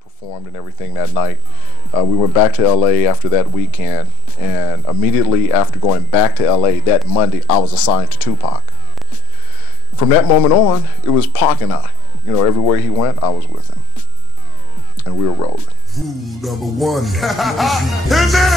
performed and everything that night. We went back to LA after that weekend, and immediately after going back to LA that Monday, I was assigned to Tupac. From that moment on, it was Pac and I. You know, everywhere he went, I was with him, and we were rolling. Rule number one. In there!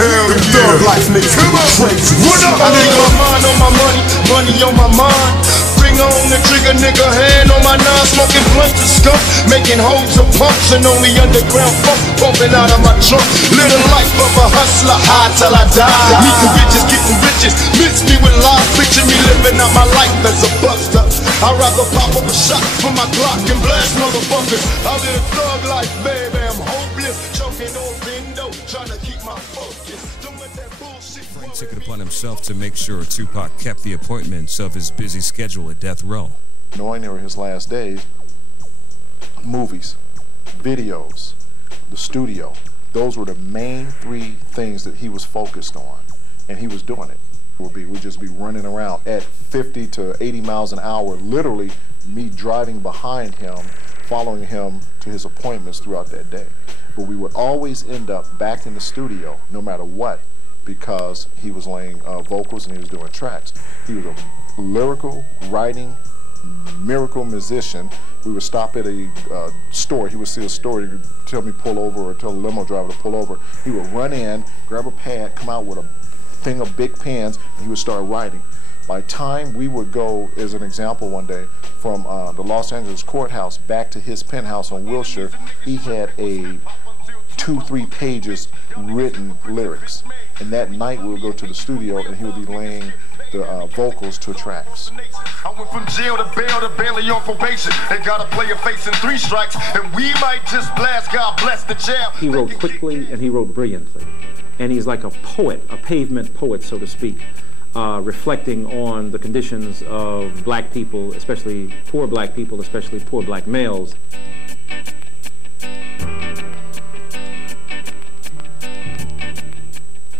Hell yeah. Thug life niggas come on. Crazy. What up? I need my mind on my money, money on my mind. Finger on the trigger, nigga, hand on my nine. Smoking blunts and skunk, making holes and pumps, and only underground funk bumping out of my trunk. Live the life of a hustler, high till I die. Meet the bitches, get the riches. Mix me with lies, picture me living out my life as a buster. I'd rather pop up a shot from my Glock and blast motherfuckers. I live thug life, baby. I'm hopeless, choking on window, trying to keep my focus. Don't let that bullshit. Frank took it upon himself to make sure Tupac kept the appointments of his busy schedule at death row. Knowing they were his last days, movies, videos, the studio, those were the main three things that he was focused on, and he was doing it. We'd just be running around at 50 to 80 miles an hour, literally me driving behind him, following him to his appointments throughout that day. But we would always end up back in the studio, no matter what, because he was laying vocals and he was doing tracks. He was a lyrical, writing, miracle musician. We would stop at a store. He would see a store. He would tell me pull over, or tell the limo driver to pull over. He would run in, grab a pad, come out with a thing of big pens, and he would start writing. By time we would go, as an example one day, from the Los Angeles courthouse back to his penthouse on Wilshire, he had a 2-3 pages written lyrics. And that night we would go to the studio and he would be laying the vocals to tracks. I went from jail to barely on probation. They gotta play a face in 3 strikes, and we might just blast. God bless the jail. He wrote quickly and he wrote brilliantly. And he's like a poet, a pavement poet, so to speak, reflecting on the conditions of black people, especially poor black people, especially poor black males.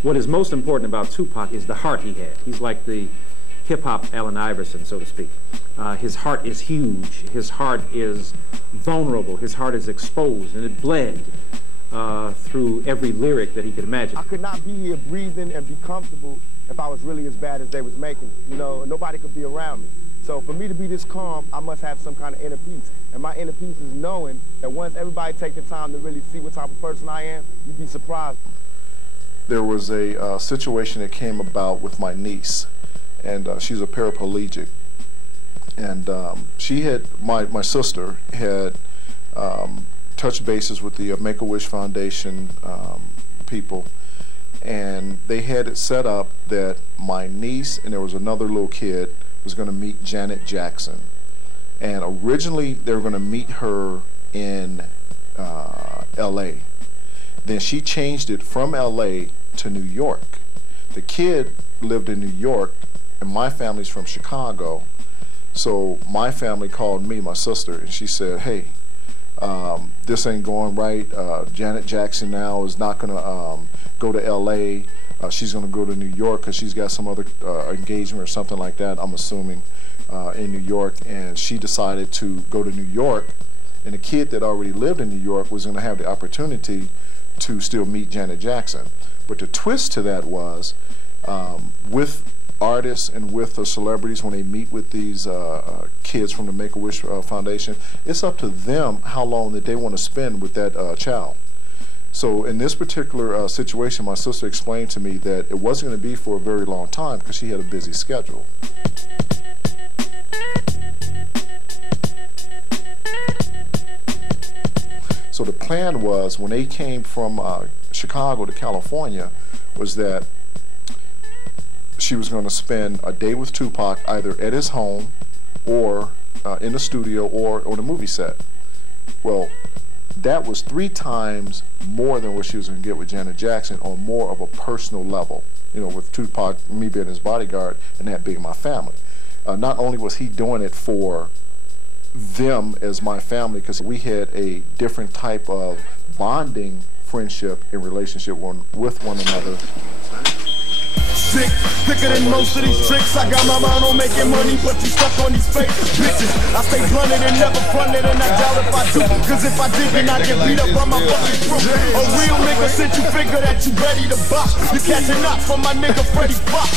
What is most important about Tupac is the heart he had. He's like the hip-hop Allen Iverson, so to speak. His heart is huge. His heart is vulnerable. His heart is exposed, and it bled through every lyric that he could imagine. I could not be here breathing and be comfortable if I was really as bad as they was making it. You know, nobody could be around me. So for me to be this calm, I must have some kind of inner peace. And my inner peace is knowing that once everybody take the time to really see what type of person I am, you'd be surprised. There was a situation that came about with my niece, and she's a paraplegic. And my sister had touched bases with the Make-A-Wish Foundation people, and they had it set up that my niece and there was another little kid was going to meet Janet Jackson. And originally they were going to meet her in LA. Then she changed it from LA to New York. The kid lived in New York, and my family's from Chicago. So my family called me, my sister, and she said, hey, this ain't going right. Janet Jackson now is not going to go to LA. She's going to go to New York because she's got some other engagement or something like that, I'm assuming, in New York. And she decided to go to New York, and the kid that already lived in New York was going to have the opportunity to still meet Janet Jackson. But the twist to that was, with artists and with the celebrities, when they meet with these kids from the Make-A-Wish Foundation, it's up to them how long that they want to spend with that child. So in this particular situation, my sister explained to me that it wasn't going to be for a very long time because she had a busy schedule. So the plan was, when they came from Chicago to California, was that she was going to spend a day with Tupac either at his home or in the studio or on a movie set. Well, that was 3 times more than what she was going to get with Janet Jackson on more of a personal level, you know, with Tupac, me being his bodyguard, and that being my family. Not only was he doing it for them as my family, because we had a different type of bonding friendship and relationship with one another. dick. Thicker than most of these tricks. I got my mind on making money, but you stuck on these fake bitches. I stay blunted and never fronted, and I doubt if I do. Cause if I did, then I get beat up by my fucking crew. A real nigga since you figure that you ready to box. You catching knots from my nigga Freddie Fox.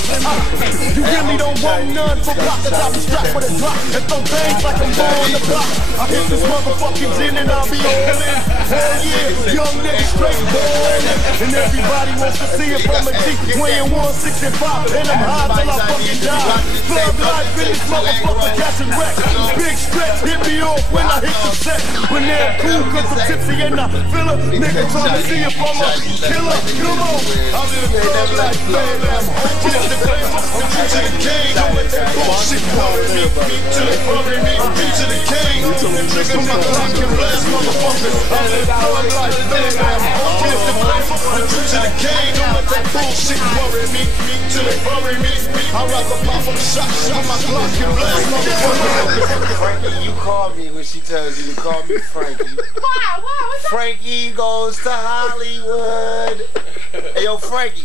You really don't want none for block. That I be strapped with a drop and throw things like I'm on the block. I hit this motherfucking gin and I'll be all in. Hell yeah, young nigga straight ballin'. And everybody wants to see it from a G weighing 165. And I'm high till I fucking die. Thug life in this motherfucker catching wreck. Big stretch hit me off when I hit the set. But now I'm cool cause I'm tipsy and I feel it. Nigga trying to see if I'm a killer. Come on. I'm in the thug life, baby. I'm hopeless to play. I'm due to the game. Don't let that bullshit worry me. Till they bury me. I'm due to the game. And trigger my clock and blast motherfuckers. I'm in the thug life, baby. I'm hopeless to play. I'm due to the game. Don't let that bullshit worry me. Till they bury me. I rock a pop on the shot my clock and blast motherfuckers. Frankie, you call me when she tells you to call me Frankie. Why? What's that? Frankie goes to Hollywood. Hey, yo, Frankie.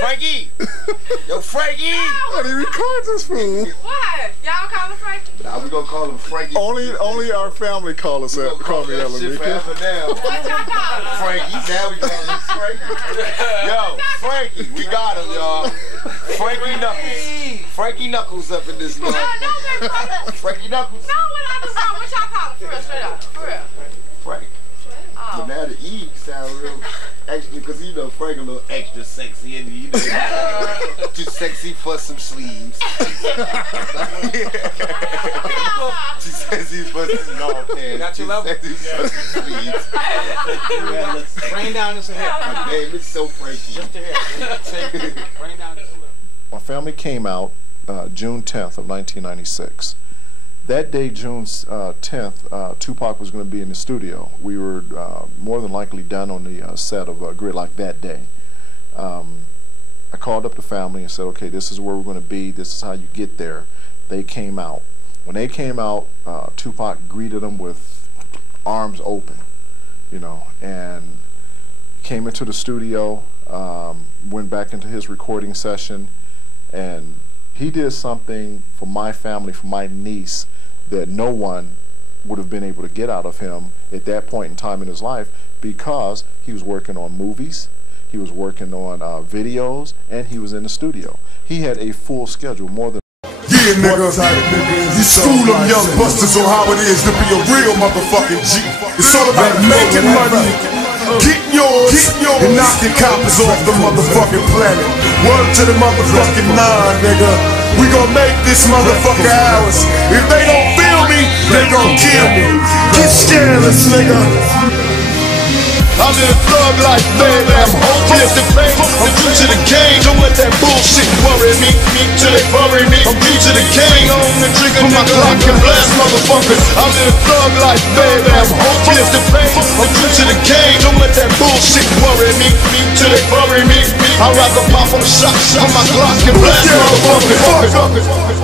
Frankie! Yo, Frankie! How do you record this fool? What? Y'all call him Frankie? Nah, we gonna call him Frankie. Only our family call us that. Call me that shit forever now. What y'all call him? Frankie. Now we call him Frankie. Yo, Frankie, we got him, y'all. Frankie Knuckles. Frankie Knuckles up in this No, motherfucker. brother. Frankie Knuckles. No, what I was wrong. What y'all call him? For real, straight up. For real. Frank. Oh. But now the E sound real extra, because you know Frank a little extra sexy and you know too sexy for some sleeves. Too sexy for some long pants. Got your level. Too sexy for some sleeves. Rain down this hair. My name is so Frankie. Just the hair. Rain down this level. My family came out June 10th of 1996. That day, June 10th, Tupac was going to be in the studio. We were more than likely done on the set of Gridlock that day. I called up the family and said, okay, this is where we're going to be. This is how you get there. They came out. When they came out, Tupac greeted them with arms open, you know, and came into the studio, went back into his recording session, and he did something for my family, for my niece, that no one would have been able to get out of him at that point in time in his life, because he was working on movies, he was working on videos, and he was in the studio. He had a full schedule, more than Yeah, nigga, you school them young busters on how it is to be a real motherfucking G. It's all about making money, getting yours, and knocking coppers off the motherfucking planet. Word to the motherfucking nine, nigga. We gon' make this motherfucker ours. If they don't feel me, they gon' kill me. Get scandalous, nigga. I'm in a thug life, baby. I'm hopeless to fame. I'm due to the game. Don't let that bullshit worry me. Till they bury me. I'm due to the game. On the trigger, my clock and blast motherfuckers. I'm in a thug life, baby. I'm hopeless to fame. I'm due to the game. Don't let that bullshit worry me. Till they bury me. I rock a pop on the shot. On my clock and blast motherfuckers.